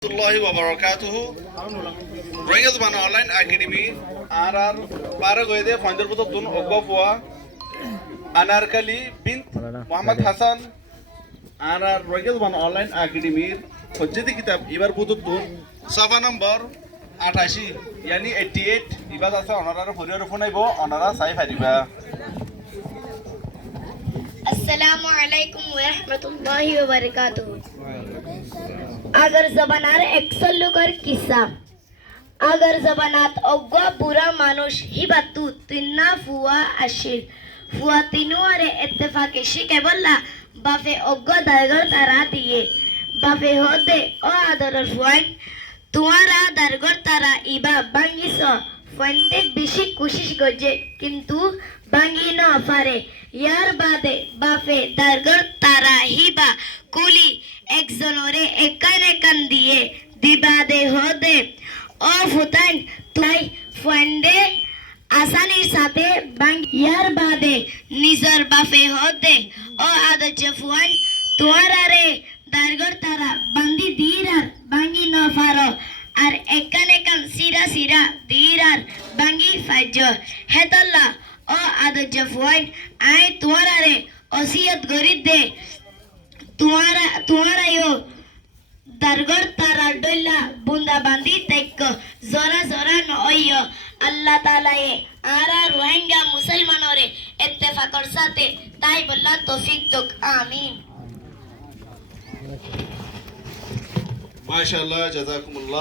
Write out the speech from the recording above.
warahmatullahi wabarakatuh. Rangers Ban Online Academy RR Paragoide Fanderputun Ogofwa Anarkali bint Muhammad Hassan RR Rangers Ban Online Academy Hojjati Kitab Ibar Pututun Safa number 88 yani 88 Ibar asa onara phone phonaibo onara sai phariba. अस्सलामु अलैकुम वरहमतुल्लाहि वबरकातुहू। अगर जबानार axle लोकर किस्सा अगर जबानात अग्वा बुरा मानुष ही बातू तिन्ना फुआ आशिल फुआ तिनुआरे इत्तेफाके शिके बोला बाफे अग्वा दारगर तारा दिए बाफे होदे ओ आदरर फुआइन तुम्हारा दारगर तारा इबा बांगिसो फंदे बेशी कोशिश करजे किंतु बांगी न पारे यार बादे बाफे दारगर तारा हिबा कुली एक जनोरे एकान दिए दिबादे होदे ओ फुतान तुलाई फंदे आसानी साथे बांग यार बादे निजर बाफे होदे ओ आदत जफुआन तुम्हारा रे दारगर तारा बंदी दीरार बांगी न फारो আর একান সিরা সিরা দিরার বাঙ্গি ফাজ্জ হেতাল্লা ও আদজ ফুয়াইন আই তোমারে ওসিয়ত গরি দে তোমারা ইও দারগর তারা ডইলা বুন্দা বান্দি তাইক জরা জরা নইও আল্লাহ তাআলা এ আরা রোহিঙ্গা মুসলমানরে ইত্তেফাকর সাথে তাই বল্লা তৌফিক দক আমিন। মাশাআল্লাহ জাযাকুমুল্লাহ।